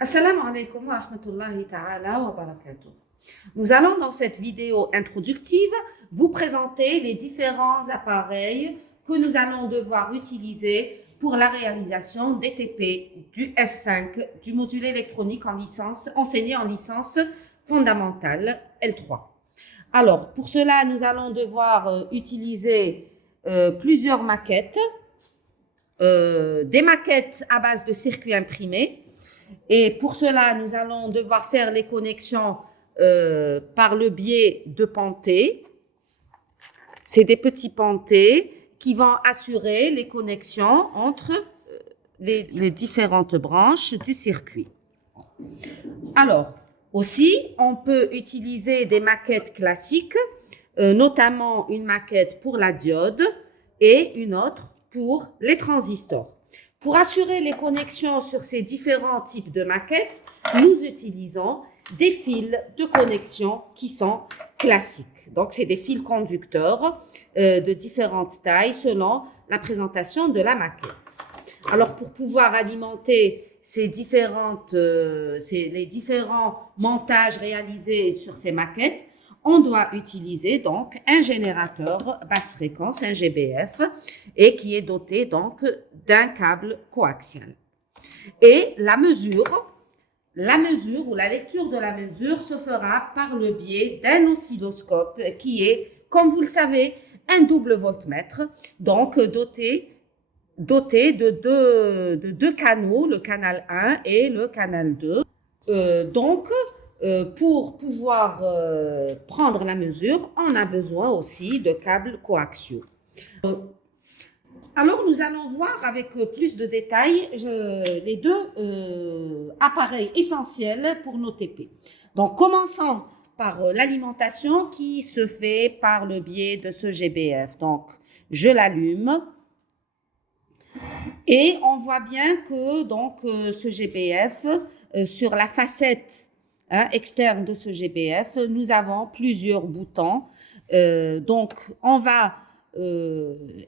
Assalamu alaikum wa rahmatullahi ta'ala wa barakatuh. Nous allons dans cette vidéo introductive vous présenter les différents appareils que nous allons devoir utiliser pour la réalisation des TP du S5 du module électronique en licence, enseigné en licence fondamentale L3. Alors, pour cela, nous allons devoir utiliser plusieurs maquettes, des maquettes à base de circuits imprimés. Et pour cela, nous allons devoir faire les connexions par le biais de pantés. C'est des petits pantés qui vont assurer les connexions entre les différentes branches du circuit. Alors, aussi, on peut utiliser des maquettes classiques, notamment une maquette pour la diode et une autre pour les transistors. Pour assurer les connexions sur ces différents types de maquettes, nous utilisons des fils de connexion qui sont classiques. Donc, c'est des fils conducteurs de différentes tailles selon la présentation de la maquette. Alors, pour pouvoir alimenter les différents montages réalisés sur ces maquettes, on doit utiliser donc un générateur basse fréquence, un GBF, et qui est doté donc d'un câble coaxial. Et la mesure ou la lecture de la mesure se fera par le biais d'un oscilloscope qui est, comme vous le savez, un double voltmètre, donc doté de deux canaux, le canal 1 et le canal 2. Pour pouvoir prendre la mesure, on a besoin aussi de câbles coaxiaux. Alors, nous allons voir avec plus de détails les deux appareils essentiels pour nos TP. Donc, commençons par l'alimentation qui se fait par le biais de ce GBF. Donc, je l'allume et on voit bien que donc, ce GBF, sur la facette externe de ce GBF, nous avons plusieurs boutons. Donc, on va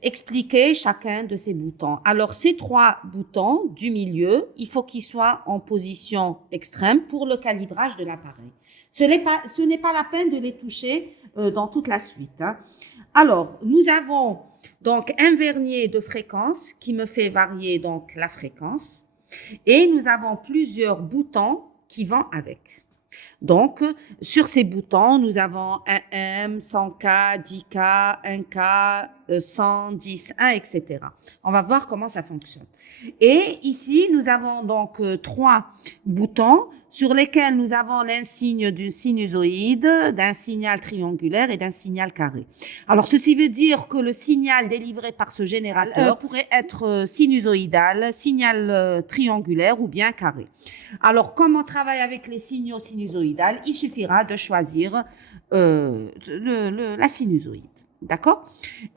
expliquer chacun de ces boutons. Alors, ces trois boutons du milieu, il faut qu'ils soient en position extrême pour le calibrage de l'appareil. Ce n'est pas la peine de les toucher dans toute la suite. Alors, nous avons donc un vernier de fréquence qui me fait varier donc la fréquence et nous avons plusieurs boutons qui vont avec. Donc, sur ces boutons, nous avons 1M, 100K, 10K, 1K, 100, 10, 1, etc. On va voir comment ça fonctionne. Et ici, nous avons donc trois boutons sur lesquels nous avons l'insigne d'une sinusoïde, d'un signal triangulaire et d'un signal carré. Alors, ceci veut dire que le signal délivré par ce générateur pourrait être sinusoïdal, signal triangulaire ou bien carré. Alors, comme on travaille avec les signaux sinusoïdales, il suffira de choisir la sinusoïde. D'accord?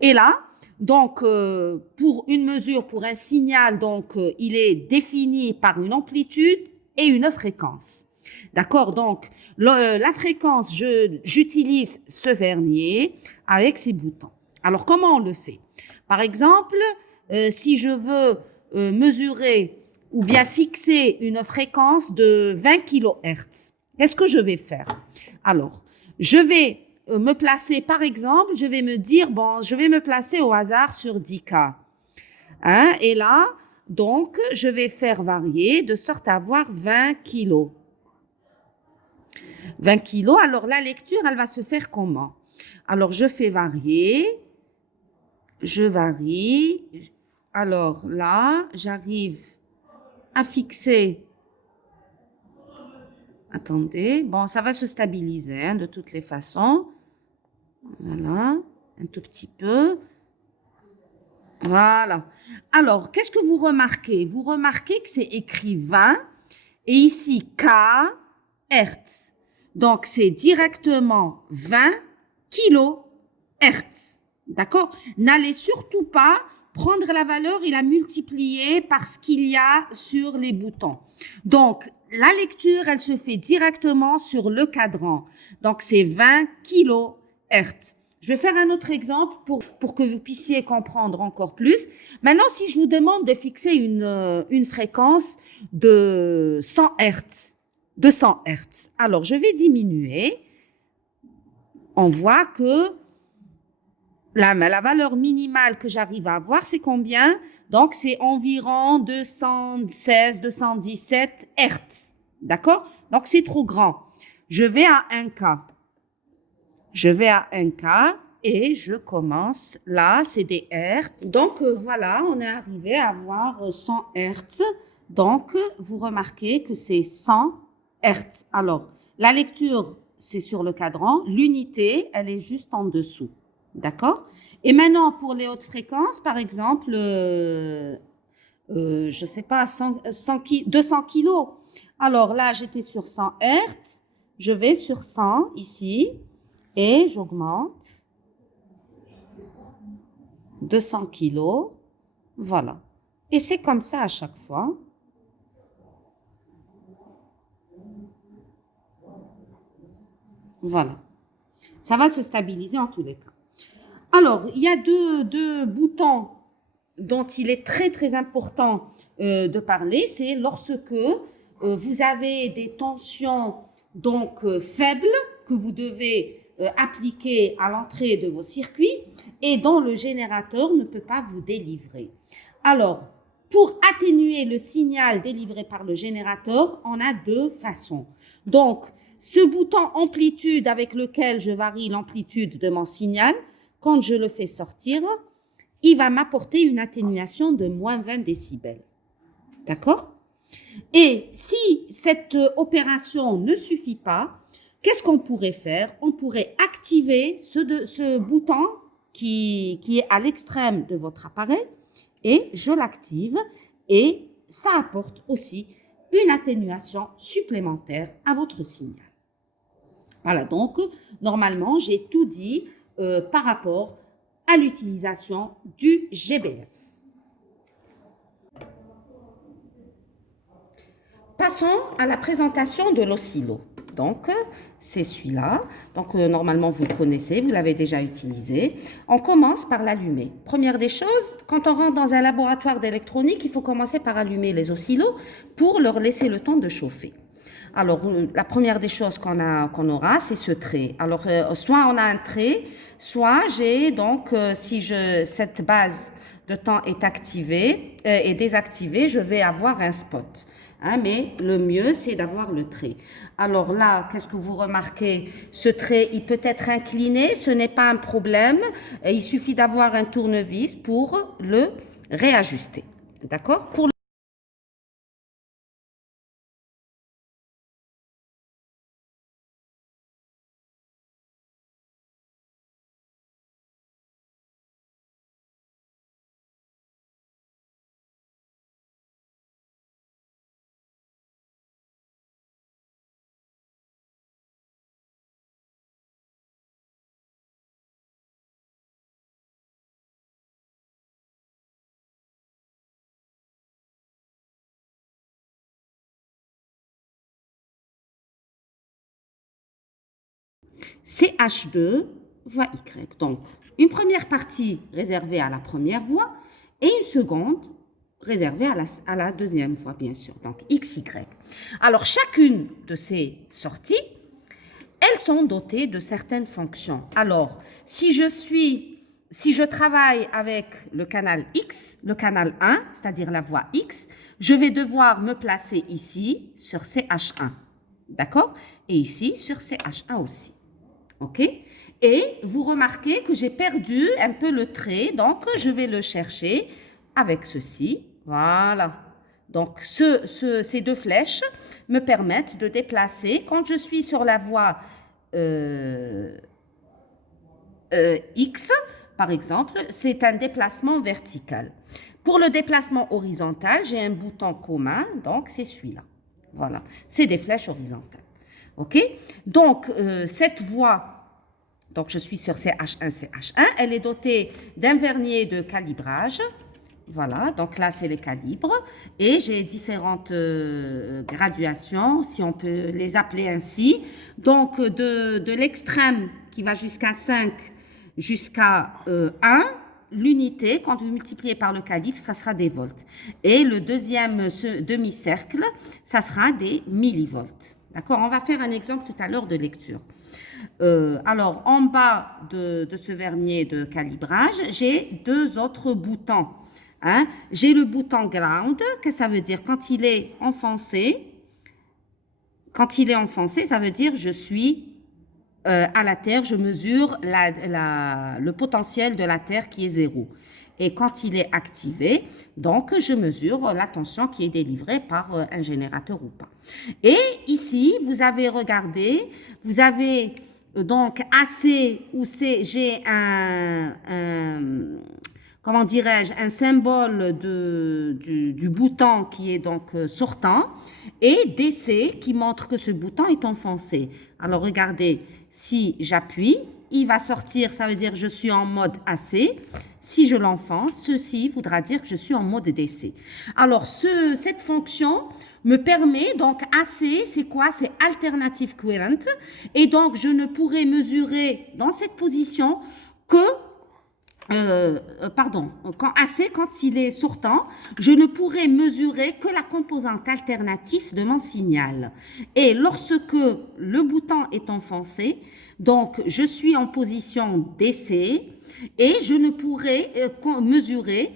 Et là, donc, pour une mesure, pour un signal, donc, il est défini par une amplitude et une fréquence. D'accord? Donc, la fréquence, j'utilise ce vernier avec ces boutons. Alors, comment on le fait? Par exemple, si je veux mesurer ou bien fixer une fréquence de 20 kHz, qu'est-ce que je vais faire? Alors, je vais me placer, par exemple, je vais me dire, bon, je vais me placer au hasard sur 10K. Et là, donc, je vais faire varier de sorte à avoir 20 kg. 20 kg, alors la lecture, elle va se faire comment? Alors, je fais varier, je varie. Alors là, j'arrive à fixer. Attendez, bon, ça va se stabiliser de toutes les façons. Voilà, un tout petit peu. Voilà. Alors, qu'est-ce que vous remarquez? Vous remarquez que c'est écrit 20 et ici kHz. Donc, c'est directement 20 kHz. D'accord? N'allez surtout pas prendre la valeur et la multiplier par ce qu'il y a sur les boutons. Donc, la lecture, elle se fait directement sur le cadran. Donc, c'est 20 kHz. Je vais faire un autre exemple pour que vous puissiez comprendre encore plus. Maintenant, si je vous demande de fixer une fréquence de 100 Hertz, alors je vais diminuer. On voit que la valeur minimale que j'arrive à avoir, c'est combien? Donc, c'est environ 216, 217 Hertz. D'accord? Donc, c'est trop grand. Je vais à 1K. Et je commence. Là, c'est des Hertz. Donc, voilà, on est arrivé à avoir 100 Hertz. Donc, vous remarquez que c'est 100 Hertz. Alors, la lecture, c'est sur le cadran. L'unité, elle est juste en dessous. D'accord? Et maintenant, pour les hautes fréquences, par exemple, je ne sais pas, 200 kilos. Alors là, j'étais sur 100 Hertz. Je vais sur 100 ici et j'augmente. 200 kilos. Voilà. Et c'est comme ça à chaque fois. Voilà. Ça va se stabiliser en tous les cas. Alors, il y a deux boutons dont il est très, très important de parler. C'est lorsque vous avez des tensions donc faibles que vous devez appliquer à l'entrée de vos circuits et dont le générateur ne peut pas vous délivrer. Alors, pour atténuer le signal délivré par le générateur, on a deux façons. Donc, ce bouton amplitude avec lequel je varie l'amplitude de mon signal, quand je le fais sortir, il va m'apporter une atténuation de moins 20 décibels. D'accord? Et si cette opération ne suffit pas, qu'est-ce qu'on pourrait faire? On pourrait activer ce bouton qui est à l'extrême de votre appareil et je l'active et ça apporte aussi une atténuation supplémentaire à votre signal. Voilà, donc normalement, j'ai tout dit par rapport à l'utilisation du GBF. Passons à la présentation de l'oscillo. Donc, c'est celui-là. Donc, normalement, vous le connaissez, vous l'avez déjà utilisé. On commence par l'allumer. Première des choses, quand on rentre dans un laboratoire d'électronique, il faut commencer par allumer les oscillos pour leur laisser le temps de chauffer. Alors, la première des choses qu'on aura, c'est ce trait. Alors, soit on a un trait, soit j'ai donc, si cette base de temps est activée et désactivée, je vais avoir un spot. Hein, mais le mieux, c'est d'avoir le trait. Alors là, qu'est-ce que vous remarquez? Ce trait, il peut être incliné, ce n'est pas un problème. Il suffit d'avoir un tournevis pour le réajuster. D'accord? CH2, voix Y. Donc, une première partie réservée à la première voix et une seconde réservée à la deuxième voix, bien sûr. Donc, XY. Alors, chacune de ces sorties, elles sont dotées de certaines fonctions. Alors, si je travaille avec le canal X, le canal 1, c'est-à-dire la voix X, je vais devoir me placer ici sur CH1. D'accord? Et ici sur CH1 aussi. OK? Et vous remarquez que j'ai perdu un peu le trait, donc je vais le chercher avec ceci. Voilà. Donc, ces deux flèches me permettent de déplacer. Quand je suis sur la voie X, par exemple, c'est un déplacement vertical. Pour le déplacement horizontal, j'ai un bouton commun, donc c'est celui-là. Voilà. C'est des flèches horizontales. OK? Donc, cette voie, donc je suis sur CH1, elle est dotée d'un vernier de calibrage. Voilà, donc là, c'est les calibres. Et j'ai différentes graduations, si on peut les appeler ainsi. Donc, de l'extrême qui va jusqu'à 5, jusqu'à 1, l'unité, quand vous multipliez par le calibre, ça sera des volts. Et le deuxième demi-cercle, ça sera des millivolts. D'accord? On va faire un exemple tout à l'heure de lecture. Alors, en bas de ce vernier de calibrage, j'ai deux autres boutons. Hein? J'ai le bouton ground, que ça veut dire quand il est enfoncé. Quand il est enfoncé, ça veut dire je suis à la Terre, je mesure le potentiel de la Terre qui est 0. Et quand il est activé, donc je mesure la tension qui est délivrée par un générateur ou pas. Et ici, vous avez regardé, vous avez donc AC ou C, j'ai comment dirais-je, un symbole du bouton qui est donc sortant et DC qui montre que ce bouton est enfoncé. Alors regardez, si j'appuie, il va sortir, ça veut dire que je suis en mode AC. Si je l'enfonce, ceci voudra dire que je suis en mode DC. Alors cette fonction me permet, donc AC, c'est quoi? C'est Alternative Current. Et donc je ne pourrai mesurer dans cette position que quand AC, quand il est sortant, je ne pourrai mesurer que la composante alternative de mon signal. Et lorsque le bouton est enfoncé, donc je suis en position DC et je ne pourrai mesurer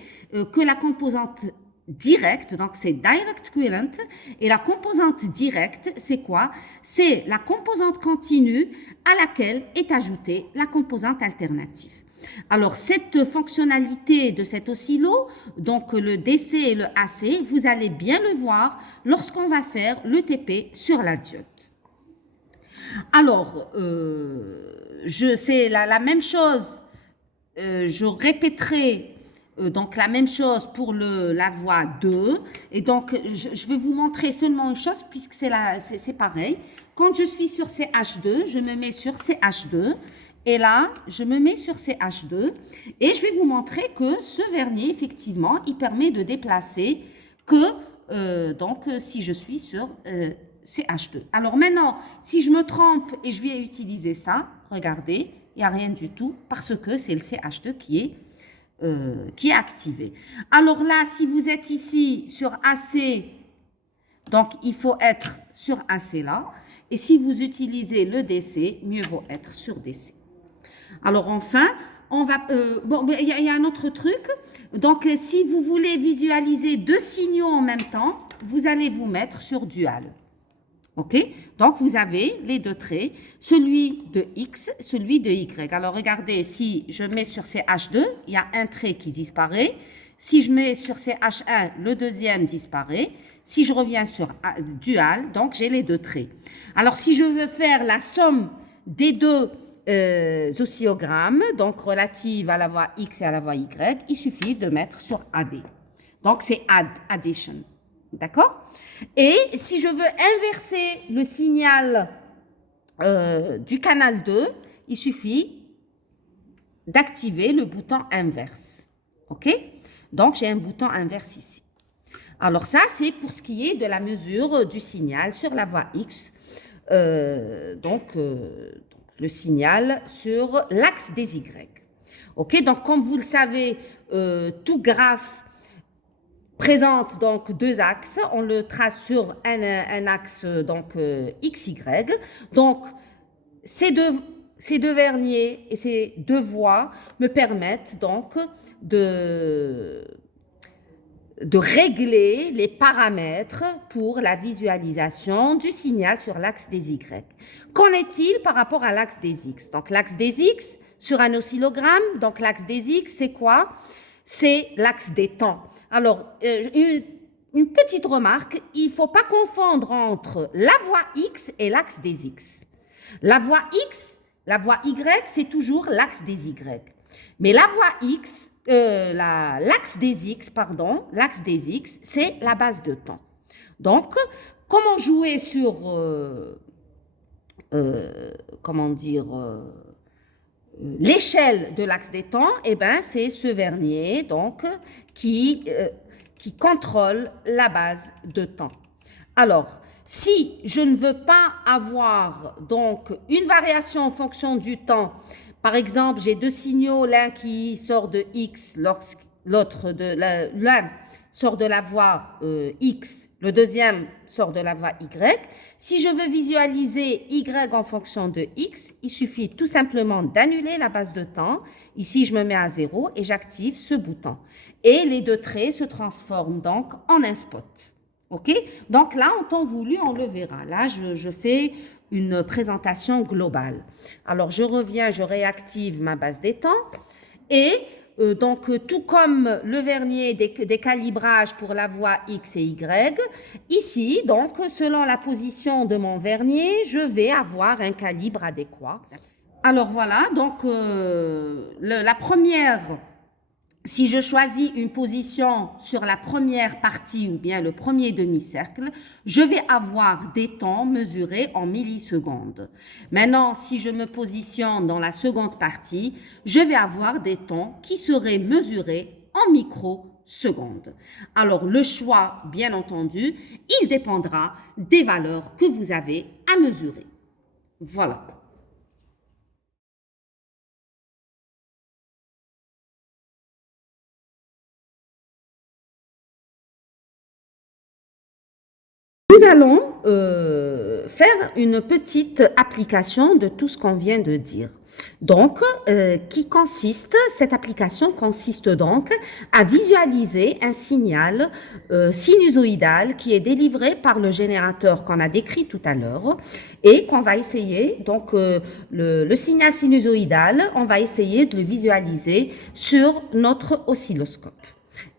que la composante directe, donc c'est direct current, et la composante directe, c'est quoi? C'est la composante continue à laquelle est ajoutée la composante alternative. Alors, cette fonctionnalité de cet oscillo, donc le DC et le AC, vous allez bien le voir lorsqu'on va faire le TP sur la diode. Alors, c'est la même chose, je répéterai donc la même chose pour la voie 2. Et donc, je vais vous montrer seulement une chose puisque c'est pareil. Quand je suis sur CH2, je me mets sur CH2. Et là, je me mets sur CH2 et je vais vous montrer que ce vernier, effectivement, il permet de déplacer que, donc, si je suis sur CH2. Alors maintenant, si je me trompe et je vais utiliser ça, regardez, il n'y a rien du tout parce que c'est le CH2 qui est activé. Alors là, si vous êtes ici sur AC, donc il faut être sur AC là. Et si vous utilisez le DC, mieux vaut être sur DC. Alors enfin, on va il y a un autre truc. Donc si vous voulez visualiser deux signaux en même temps, vous allez vous mettre sur dual. OK? Donc vous avez les deux traits, celui de X, celui de Y. Alors regardez, si je mets sur CH2, il y a un trait qui disparaît. Si je mets sur CH1, le deuxième disparaît. Si je reviens sur dual, donc j'ai les deux traits. Alors si je veux faire la somme des deux oscillogrammes, donc relative à la voie X et à la voie Y, il suffit de mettre sur AD. Donc c'est addition. D'accord? Et si je veux inverser le signal du canal 2, il suffit d'activer le bouton inverse. OK? Donc j'ai un bouton inverse ici. Alors ça, c'est pour ce qui est de la mesure du signal sur la voie X. Donc le signal sur l'axe des Y. OK? Donc comme vous le savez, tout graphe présente donc deux axes, on le trace sur un axe donc XY. Donc ces deux verniers et ces deux voies me permettent donc de régler les paramètres pour la visualisation du signal sur l'axe des Y. Qu'en est-il par rapport à l'axe des X? Donc l'axe des X sur un oscillogramme, donc l'axe des X c'est quoi? C'est l'axe des temps. Alors, une petite remarque, il ne faut pas confondre entre la voie X et l'axe des X. La voie X, la voie Y, c'est toujours l'axe des Y. Mais la voie X, l'axe des X, c'est la base de temps. Donc, comment jouer sur, l'échelle de l'axe des temps, eh ben, c'est ce vernier donc, qui contrôle la base de temps. Alors, si je ne veux pas avoir donc une variation en fonction du temps, Par exemple, j'ai deux signaux, l'un qui sort de X, l'autre l'un sort de la voie X, le deuxième sort de la voie Y. Si je veux visualiser Y en fonction de X, il suffit tout simplement d'annuler la base de temps. Ici, je me mets à 0 et j'active ce bouton. Et les deux traits se transforment donc en un spot. OK? Donc là, en temps voulu, on le verra. Là, je fais une présentation globale. Alors, je reviens, je réactive ma base des temps et donc, tout comme le vernier des calibrages pour la voie X et Y, ici, donc, selon la position de mon vernier, je vais avoir un calibre adéquat. Alors voilà, donc la première, si je choisis une position sur la première partie ou bien le premier demi-cercle, je vais avoir des temps mesurés en millisecondes. Maintenant, si je me positionne dans la seconde partie, je vais avoir des temps qui seraient mesurés en microsecondes. Alors, le choix, bien entendu, il dépendra des valeurs que vous avez à mesurer. Voilà. Nous allons faire une petite application de tout ce qu'on vient de dire. Donc, cette application consiste donc à visualiser un signal sinusoïdal qui est délivré par le générateur qu'on a décrit tout à l'heure et qu'on va essayer, donc le signal sinusoïdal, on va essayer de le visualiser sur notre oscilloscope.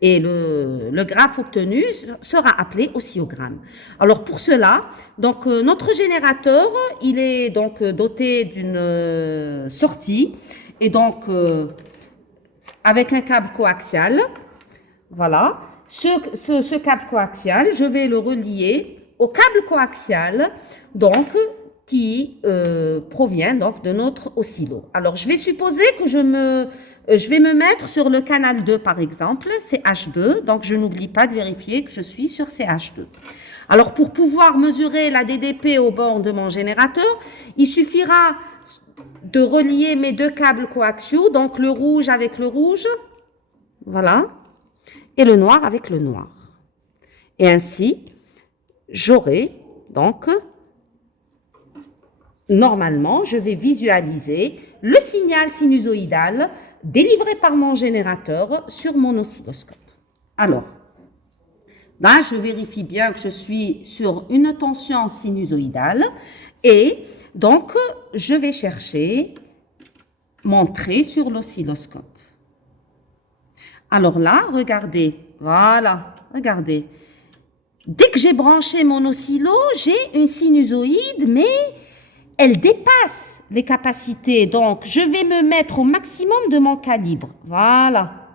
Et le graphe obtenu sera appelé oscillogramme. Alors pour cela, donc notre générateur, il est donc doté d'une sortie et donc avec un câble coaxial. Voilà. Ce câble coaxial, je vais le relier au câble coaxial donc qui provient donc de notre oscillo. Alors je vais supposer que je vais me mettre sur le canal 2 par exemple, CH2, donc je n'oublie pas de vérifier que je suis sur CH2. Alors pour pouvoir mesurer la DDP au bord de mon générateur, il suffira de relier mes deux câbles coaxiaux, donc le rouge avec le rouge, voilà, et le noir avec le noir. Et ainsi, j'aurai donc, normalement, je vais visualiser le signal sinusoïdal délivré par mon générateur sur mon oscilloscope. Alors, là, je vérifie bien que je suis sur une tension sinusoïdale et donc, je vais chercher mon trait sur l'oscilloscope. Alors là, regardez, voilà, regardez. Dès que j'ai branché mon oscillo, j'ai une sinusoïde, mais elle dépasse les capacités. Donc, je vais me mettre au maximum de mon calibre. Voilà.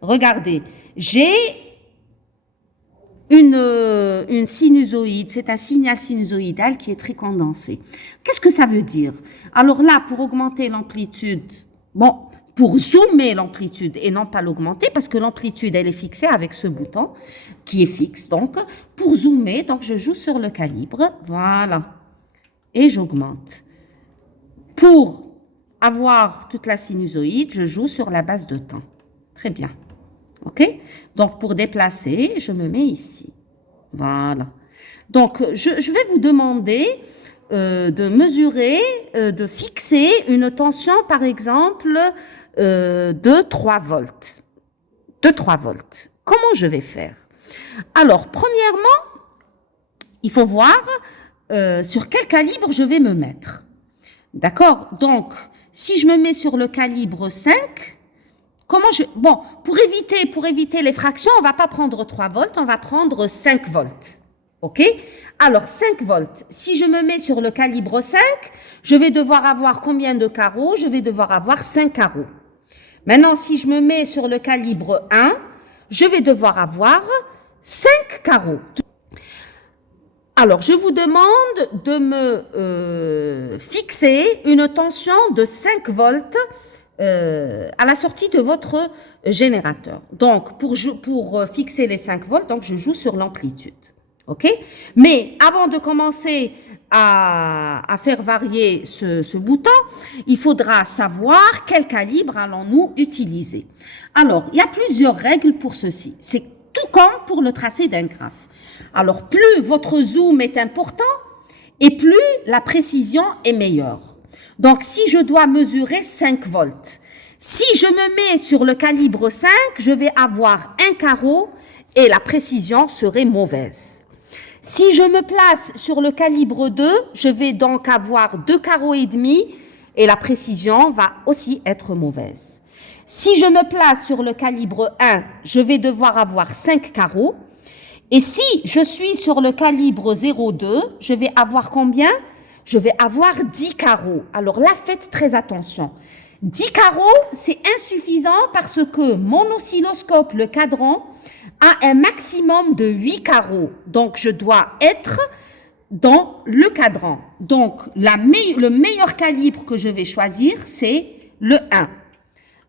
Regardez, j'ai une sinusoïde. C'est un signal sinusoïdal qui est très condensé. Qu'est-ce que ça veut dire? Alors là, pour augmenter l'amplitude, bon, pour zoomer l'amplitude et non pas l'augmenter, parce que l'amplitude, elle est fixée avec ce bouton qui est fixe. Donc, pour zoomer, donc je joue sur le calibre. Voilà. Et j'augmente. Pour avoir toute la sinusoïde, je joue sur la base de temps. Très bien. OK? Donc, pour déplacer, je me mets ici. Voilà. Donc, je vais vous demander de mesurer, de fixer une tension, par exemple, de 3 volts. De 3 volts. Comment je vais faire? Alors, premièrement, il faut voir sur quel calibre je vais me mettre. D'accord? Donc, si je me mets sur le calibre 5, bon, pour éviter les fractions, on va pas prendre 3 volts, on va prendre 5 volts. OK? Alors, 5 volts. Si je me mets sur le calibre 5, je vais devoir avoir combien de carreaux? Je vais devoir avoir 5 carreaux. Maintenant, si je me mets sur le calibre 1, je vais devoir avoir 5 carreaux. Alors, je vous demande de me fixer une tension de 5 volts à la sortie de votre générateur. Donc, pour fixer les 5 volts, donc je joue sur l'amplitude. OK? Mais avant de commencer à faire varier ce bouton, il faudra savoir quel calibre allons-nous utiliser. Alors, il y a plusieurs règles pour ceci. C'est tout comme pour le tracé d'un graphe. Alors, plus votre zoom est important et plus la précision est meilleure. Donc, si je dois mesurer 5 volts, si je me mets sur le calibre 5, je vais avoir un carreau et la précision serait mauvaise. Si je me place sur le calibre 2, je vais donc avoir 2 carreaux et demi et la précision va aussi être mauvaise. Si je me place sur le calibre 1, je vais devoir avoir 5 carreaux. Et si je suis sur le calibre 0,2, je vais avoir combien? Je vais avoir 10 carreaux. Alors là, faites très attention. 10 carreaux, c'est insuffisant parce que mon oscilloscope, le cadran, a un maximum de 8 carreaux. Donc, je dois être dans le cadran. Donc, le meilleur calibre que je vais choisir, c'est le 1.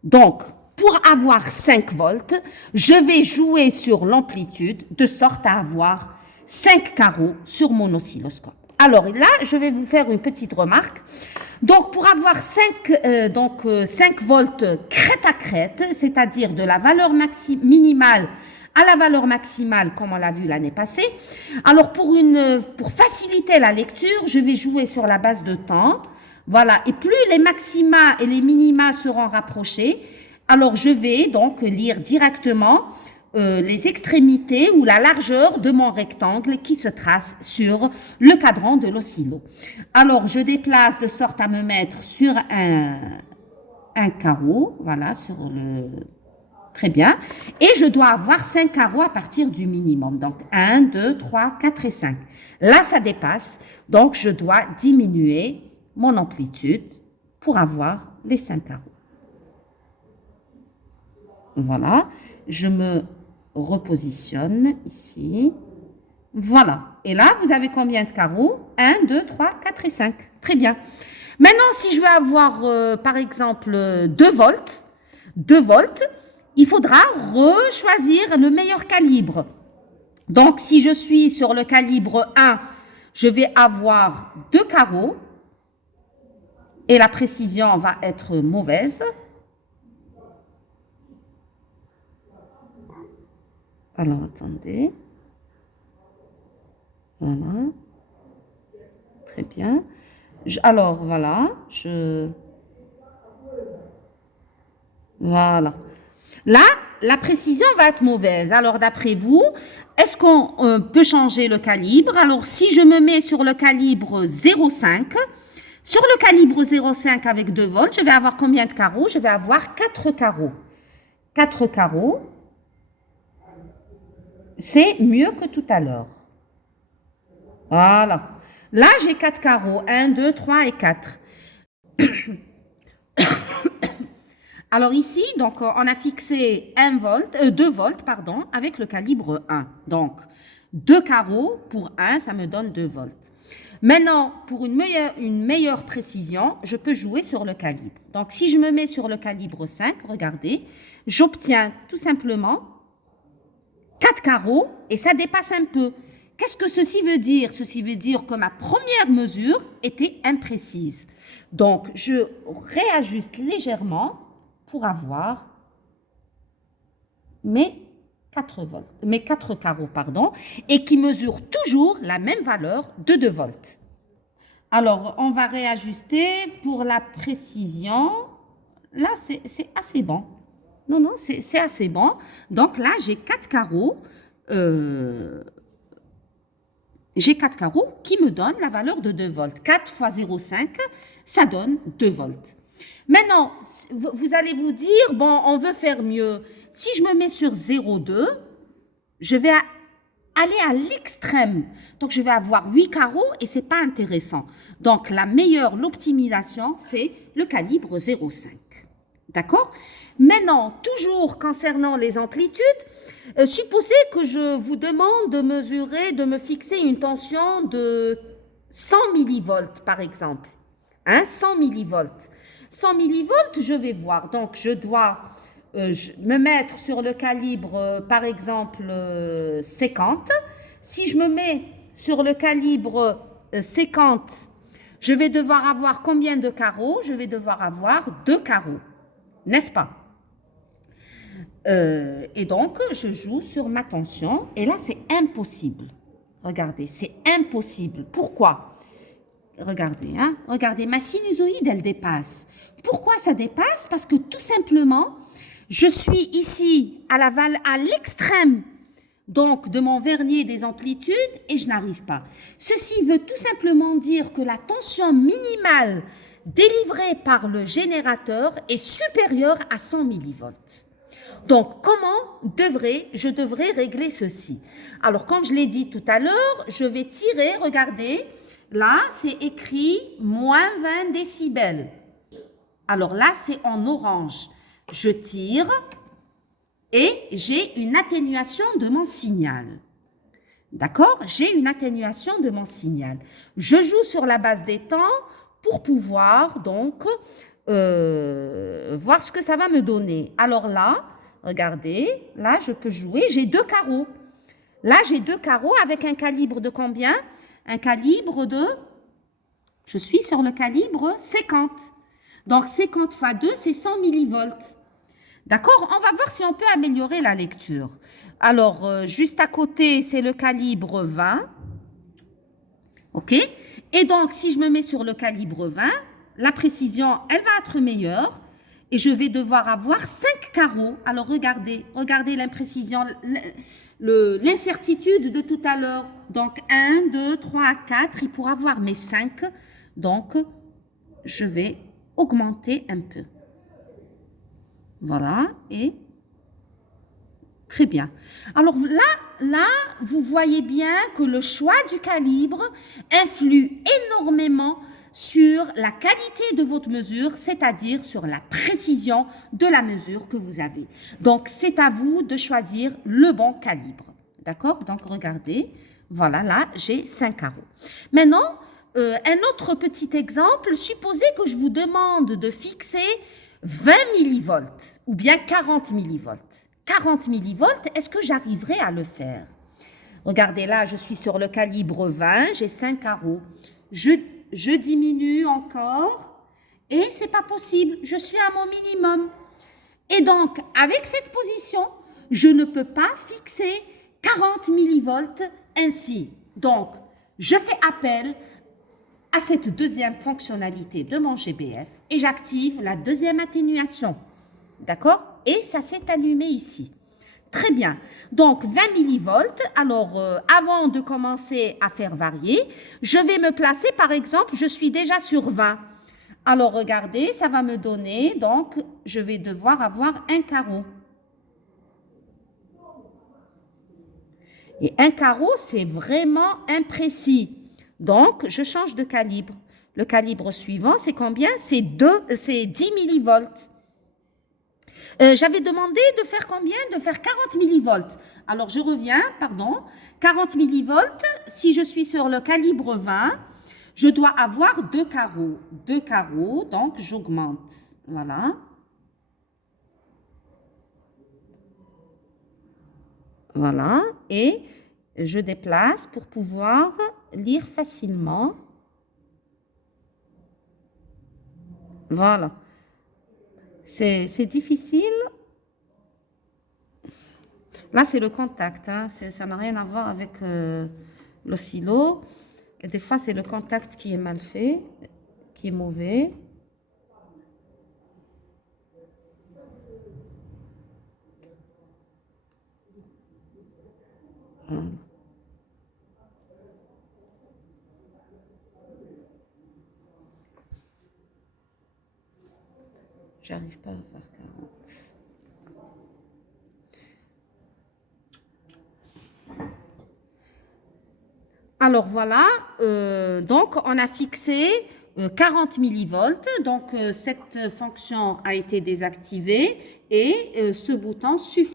Donc, pour avoir 5 volts, je vais jouer sur l'amplitude de sorte à avoir 5 carreaux sur mon oscilloscope. Alors là, je vais vous faire une petite remarque. Donc, pour avoir 5 volts crête à crête, c'est-à-dire de la valeur minimale à la valeur maximale, comme on l'a vu l'année passée, alors pour faciliter la lecture, je vais jouer sur la base de temps. Voilà, et plus les maxima et les minima seront rapprochés, alors je vais donc lire directement les extrémités ou la largeur de mon rectangle qui se trace sur le cadran de l'oscillo. Alors je déplace de sorte à me mettre sur un carreau, voilà, sur le... Très bien. Et je dois avoir 5 carreaux à partir du minimum. Donc 1, 2, 3, 4 et 5. Là, ça dépasse. Donc je dois diminuer mon amplitude pour avoir les 5 carreaux. Voilà. Je me repositionne ici. Voilà. Et là, vous avez combien de carreaux? 1, 2, 3, 4 et 5. Très bien. Maintenant, si je veux avoir, par exemple, 2 volts, il faudra rechoisir le meilleur calibre. Donc, si je suis sur le calibre 1, je vais avoir 2 carreaux et la précision va être mauvaise. Alors, attendez. Voilà. Très bien. Alors, voilà. Voilà. Là, la précision va être mauvaise. Alors, d'après vous, est-ce qu'on peut changer le calibre? Alors, si je me mets sur le calibre 0,5, sur le calibre 0,5 avec 2 volts, je vais avoir combien de carreaux? Je vais avoir 4 carreaux. 4 carreaux, c'est mieux que tout à l'heure. Voilà. Là, j'ai 4 carreaux. 1, 2, 3 et 4. Alors ici, donc, on a fixé 2 volts pardon, avec le calibre 1. Donc, 2 carreaux pour 1, ça me donne 2 volts. Maintenant, pour une meilleure précision, je peux jouer sur le calibre. Donc, si je me mets sur le calibre 5, regardez, j'obtiens tout simplement 4 carreaux et ça dépasse un peu. Qu'est-ce que ceci veut dire? Ceci veut dire que ma première mesure était imprécise. Donc, je réajuste légèrement pour avoir mes 4 carreaux, et qui mesurent toujours la même valeur de 2 volts. Alors, on va réajuster pour la précision. Là, c'est assez bon. Non, c'est assez bon. Donc là, j'ai 4 carreaux. J'ai 4 carreaux qui me donnent la valeur de 2 volts. 4 fois 0,5, ça donne 2 volts. Maintenant, vous allez vous dire, bon, on veut faire mieux. Si je me mets sur 0,2, je vais aller à l'extrême. Donc, je vais avoir 8 carreaux et ce n'est pas intéressant. Donc, l'optimisation, c'est le calibre 0,5. D'accord? Maintenant, toujours concernant les amplitudes, supposez que je vous demande de mesurer, de me fixer une tension de 100 millivolts, par exemple. 100 millivolts. 100 millivolts, je vais voir. Donc, je dois me mettre sur le calibre, par exemple, 50. Si je me mets sur le calibre 50, je vais devoir avoir combien de carreaux? Je vais devoir avoir 2 carreaux, n'est-ce pas? Et donc, je joue sur ma tension. Et là, c'est impossible. Regardez, c'est impossible. Pourquoi? Regardez, hein? Regardez, ma sinusoïde, elle dépasse. Pourquoi ça dépasse? Parce que tout simplement, je suis ici à l'extrême donc de mon vernier des amplitudes et je n'arrive pas. Ceci veut tout simplement dire que la tension minimale délivrée par le générateur est supérieure à 100 millivolts. Donc, comment je devrais régler ceci? Alors, comme je l'ai dit tout à l'heure, je vais tirer, regardez, là, c'est écrit moins 20 décibels. Alors là, c'est en orange. Je tire et j'ai une atténuation de mon signal. D'accord? J'ai une atténuation de mon signal. Je joue sur la base des temps pour pouvoir donc voir ce que ça va me donner. Alors là, regardez, là, je peux jouer, j'ai 2 carreaux. Là, j'ai 2 carreaux avec un calibre de combien? Un calibre de... Je suis sur le calibre 50. Donc, 50 fois 2, c'est 100 millivolts. D'accord? On va voir si on peut améliorer la lecture. Alors, juste à côté, c'est le calibre 20. OK? Et donc, si je me mets sur le calibre 20, la précision, elle va être meilleure. Et je vais devoir avoir 5 carreaux. Alors, regardez l'imprécision, l'incertitude de tout à l'heure. Donc, 1, 2, 3, 4, il pourra avoir mes 5. Donc, je vais augmenter un peu. Voilà, et très bien. Alors là, vous voyez bien que le choix du calibre influe énormément sur la qualité de votre mesure, c'est-à-dire sur la précision de la mesure que vous avez. Donc, c'est à vous de choisir le bon calibre. D'accord? Donc, regardez, voilà, là, j'ai 5 carreaux. Maintenant, un autre petit exemple, supposez que je vous demande de fixer 20 millivolts ou bien 40 millivolts. 40 millivolts, est-ce que j'arriverai à le faire? Regardez là, je suis sur le calibre 20, j'ai 5 carreaux. Je diminue encore et c'est pas possible, je suis à mon minimum. Et donc, avec cette position, je ne peux pas fixer 40 millivolts ainsi. Donc, je fais appel à cette deuxième fonctionnalité de mon GBF et j'active la deuxième atténuation. D'accord? Et ça s'est allumé ici. Très bien. Donc, 20 millivolts. Alors, avant de commencer à faire varier, je vais me placer, par exemple, je suis déjà sur 20. Alors, regardez, ça va me donner, donc, je vais devoir avoir un carreau. Et un carreau, c'est vraiment imprécis. Donc, je change de calibre. Le calibre suivant, c'est combien? C'est 10 millivolts. J'avais demandé de faire combien? De faire 40 millivolts. Alors, je reviens, pardon. 40 millivolts, si je suis sur le calibre 20, je dois avoir 2 carreaux. 2 carreaux, donc j'augmente. Voilà. Voilà. Et je déplace pour pouvoir lire facilement. Voilà. C'est difficile. Là, c'est le contact. Hein. Ça n'a rien à voir avec l'oscillo. Des fois, c'est le contact qui est mal fait, qui est mauvais. Voilà. J'arrive pas à faire 40. Alors voilà, donc on a fixé 40 millivolts, donc cette fonction a été désactivée et ce bouton suffit.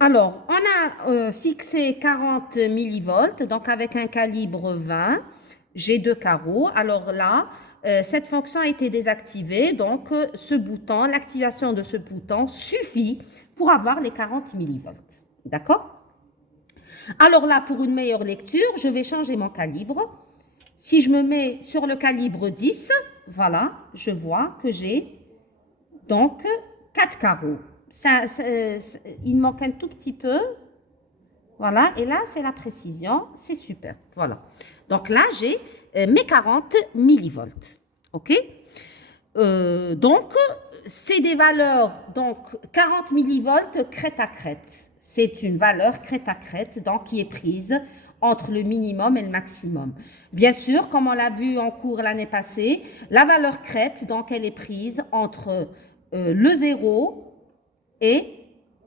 Alors, on a fixé 40 millivolts, donc avec un calibre 20. j'ai 2 carreaux. Alors là, cette fonction a été désactivée, donc ce bouton, l'activation de ce bouton suffit pour avoir les 40 millivolts. D'accord? Alors là, pour une meilleure lecture, je vais changer mon calibre. Si je me mets sur le calibre 10, voilà, je vois que j'ai donc 4 carreaux. Il manque un tout petit peu. Voilà, et là, c'est la précision, c'est super. Voilà. Donc là, j'ai mes 40 millivolts. OK? Donc, c'est des valeurs, donc 40 millivolts crête à crête. C'est une valeur crête à crête, donc qui est prise entre le minimum et le maximum. Bien sûr, comme on l'a vu en cours l'année passée, la valeur crête, donc elle est prise entre le 0 et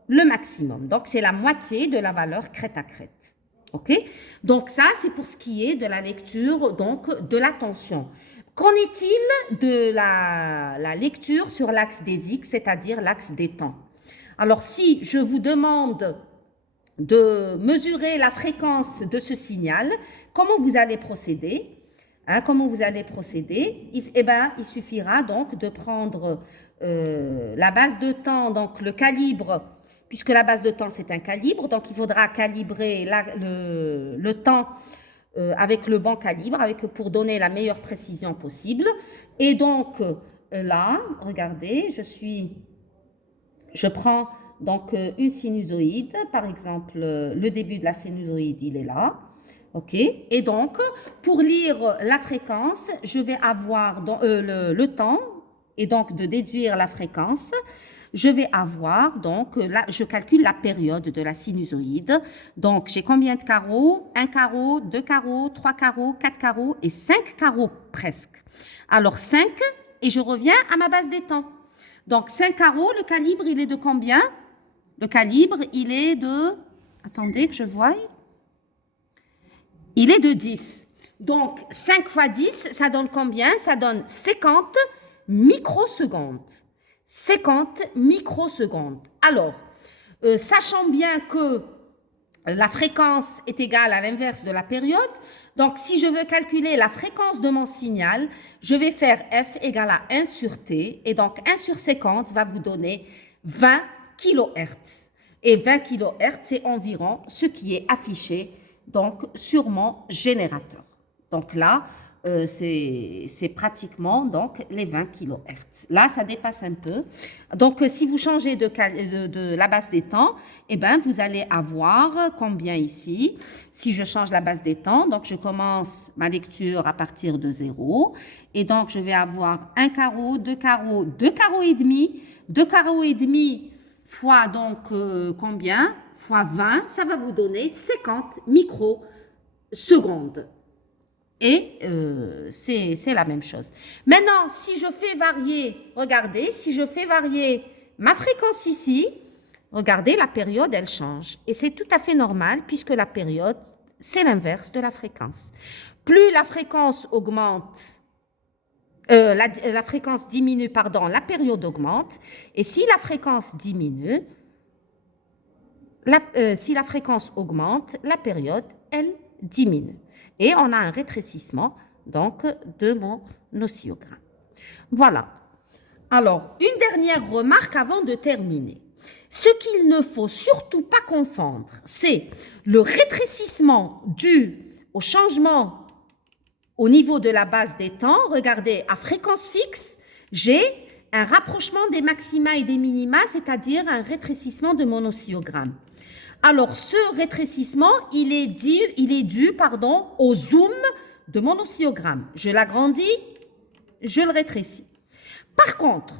le maximum. Donc, c'est la moitié de la valeur crête à crête. OK? Donc, ça, c'est pour ce qui est de la lecture, donc, de la tension. Qu'en est-il de la lecture sur l'axe des X, c'est-à-dire l'axe des temps? Alors, si je vous demande de mesurer la fréquence de ce signal, comment vous allez procéder? Comment vous allez procéder? Eh bien, il suffira donc de prendre la base de temps, donc le calibre, puisque la base de temps, c'est un calibre, donc il faudra calibrer le temps avec le bon calibre, pour donner la meilleure précision possible. Et donc, là, regardez, je prends donc une sinusoïde, par exemple, le début de la sinusoïde, il est là. OK? Et donc, pour lire la fréquence, je vais avoir le temps, et donc de déduire la fréquence, je vais avoir, donc, là, je calcule la période de la sinusoïde. Donc, j'ai combien de carreaux? 1 carreau, 2 carreaux, 3 carreaux, 4 carreaux et 5 carreaux presque. Alors, 5, et je reviens à ma base des temps. Donc, 5 carreaux, le calibre, il est de combien? Le calibre, il est de... Attendez que je voie. Il est de 10. Donc, 5 fois 10, ça donne combien? Ça donne 50 microsecondes. 50 microsecondes. Alors, sachant bien que la fréquence est égale à l'inverse de la période, donc si je veux calculer la fréquence de mon signal, je vais faire F égale à 1 sur T, et donc 1 sur 50 va vous donner 20 kHz. Et 20 kHz, c'est environ ce qui est affiché donc, sur mon générateur. Donc là, c'est pratiquement donc, les 20 kHz. Là, ça dépasse un peu. Donc, si vous changez de la base des temps, eh ben, vous allez avoir combien ici? Si je change la base des temps, donc je commence ma lecture à partir de 0. Et donc, je vais avoir 1 carreau, 2 carreaux, 2 carreaux et demi. 2 carreaux et demi fois donc combien? Fois 20, ça va vous donner 50 microsecondes. Et c'est la même chose. Maintenant, si je fais varier, regardez, si je fais varier ma fréquence ici, regardez, la période, elle change. Et c'est tout à fait normal puisque la période, c'est l'inverse de la fréquence. Plus la fréquence augmente, la fréquence diminue, pardon, la période augmente. Et si la fréquence diminue, si la fréquence augmente, la période, elle diminue. Et on a un rétrécissement, donc, de mon oscillogramme. Voilà. Alors, une dernière remarque avant de terminer. Ce qu'il ne faut surtout pas confondre, c'est le rétrécissement dû au changement au niveau de la base des temps. Regardez, à fréquence fixe, j'ai un rapprochement des maxima et des minima, c'est-à-dire un rétrécissement de mon oscillogramme. Alors, ce rétrécissement, il est dû au zoom de mon oscillogramme. Je l'agrandis, je le rétrécis. Par contre,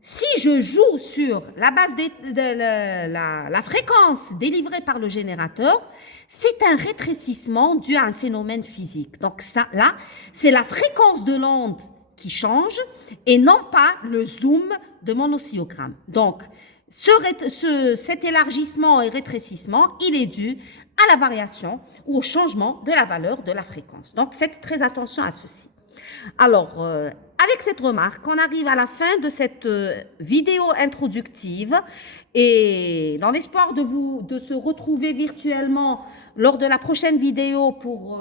si je joue sur la base la fréquence délivrée par le générateur, c'est un rétrécissement dû à un phénomène physique. Donc ça, là, c'est la fréquence de l'onde qui change et non pas le zoom de mon oscillogramme. Donc, cet élargissement et rétrécissement, il est dû à la variation ou au changement de la valeur de la fréquence. Donc, faites très attention à ceci. Alors, avec cette remarque, on arrive à la fin de cette vidéo introductive et dans l'espoir de se retrouver virtuellement lors de la prochaine vidéo pour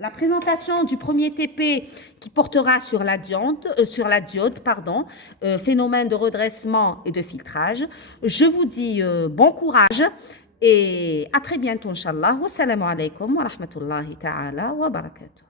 la présentation du premier TP qui portera sur la diode, phénomène de redressement et de filtrage. Je vous dis bon courage et à très bientôt, Inch'Allah. Wassalamu alaikum wa rahmatullahi ta'ala wa barakatuh.